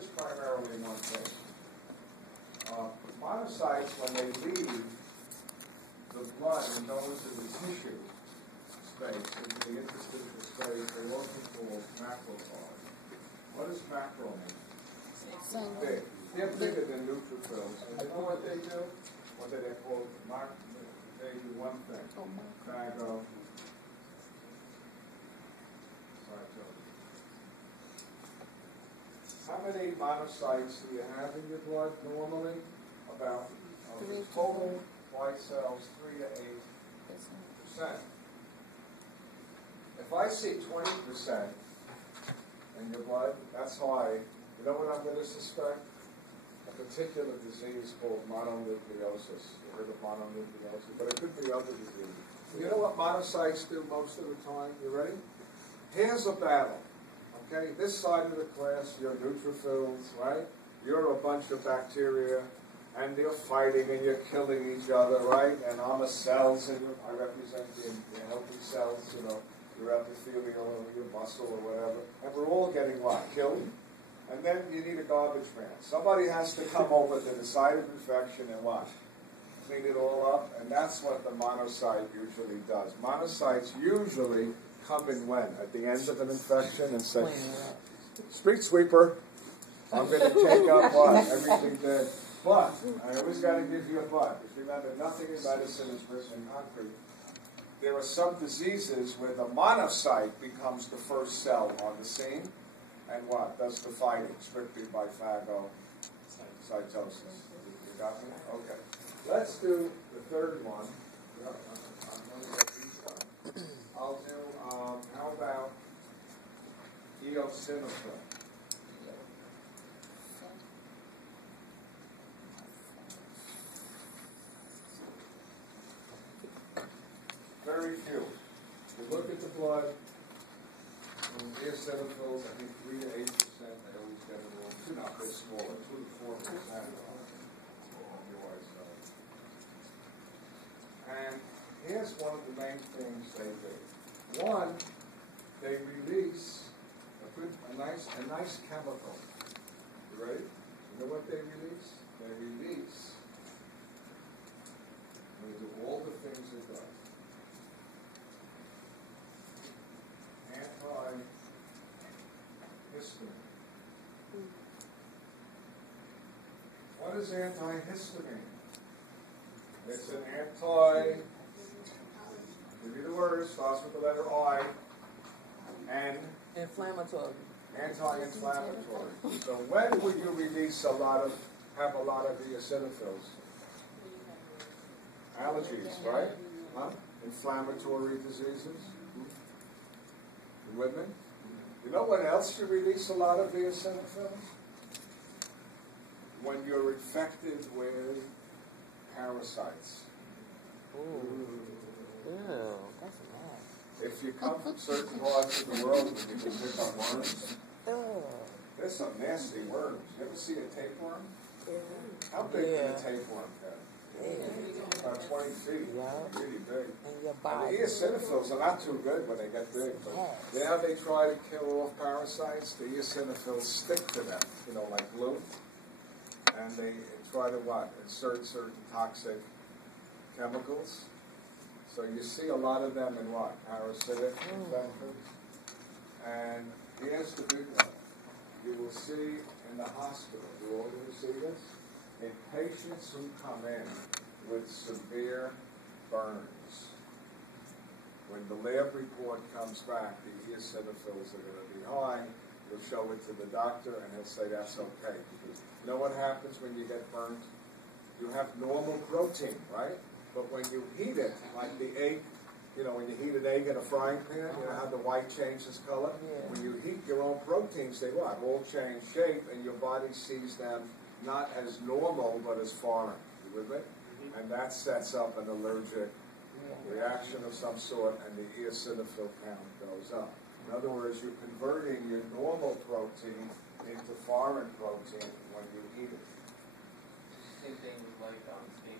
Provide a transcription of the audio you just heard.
just primarily one thing. Monocytes, when they leave the blood and go into the tissue space, into the interstitial space, they often call macrophage. What does macro mean? Big. They're bigger than neutrophils. And you know what they do? What do they call? They do one thing. Phago. How many monocytes do you have in your blood normally? About total white cells, 3 to 8%. If I see 20% in your blood, that's high. You know what I'm going to suspect? A particular disease called mononucleosis. You heard of mononucleosis? But it could be other diseases. You know what monocytes do most of the time? You ready? Here's a battle. Okay, this side of the class, you're neutrophils, right? You're a bunch of bacteria, and you're fighting and you're killing each other, right? And I'm a cells, and I represent the healthy cells, you know, your epithelial or your muscle or whatever. And we're all getting what? Killed? And then you need a garbage man. Somebody has to come over to the site of infection and what? Clean it all up. And that's what the monocyte usually does. Monocytes usually come in when? At the end of an infection and say, street sweeper, I'm going to take up what? Everything dead. But, I always got to give you a but. Because remember, nothing in medicine is written in concrete. There are some diseases where the monocyte becomes the first cell on the scene, and what? Does the fighting, strictly by phagocytosis. You got me? Okay. Let's do the third one. I'm going to get these one. I'll do, how about eosinophil? Very few. You look at the blood, eosinophils, I think 3 to 8%, they always get it all. Not this smaller, 2 to 4% on your white cells. And here's one of the main things they do. One, they release a nice chemical. You ready? You know what they release? They release. They do all the things it does. Antihistamine. What is antihistamine? It's an give me the word, starts with the letter I, and inflammatory. Anti-inflammatory. So when would you release have a lot of eosinophils? Allergies, right? Huh? Inflammatory diseases. You with me? You know what else you release a lot of eosinophils? When you're infected with parasites. Ooh. Ew, that's bad. If you come from certain parts of the world where you can pick on worms, there's some nasty worms. You ever see a tapeworm? How big can a tapeworm get? About 20 feet. Really big. And the eosinophils are not too good when they get big. But now they try to kill off parasites. The eosinophils stick to them, you know, like glue. And they try to what? Insert certain toxic chemicals. So you see a lot of them in what? Parasitic infections. And here's the big one. You will see in the hospital, you all going to see this? In patients who come in with severe burns, when the lab report comes back, the eosinophils are going to be high. You'll show it to the doctor, and he'll say that's okay. Because you know what happens when you get burnt? You have normal protein, right? But when you heat it, like the egg, you know, when you heat an egg in a frying pan, you know how the white changes color? Yeah. When you heat your own proteins, they what? All change shape, and your body sees them not as normal, but as foreign. You with me? Mm-hmm. And that sets up an allergic reaction of some sort, and the eosinophil count goes up. In other words, you're converting your normal protein into foreign protein when you eat it. Same thing with like steak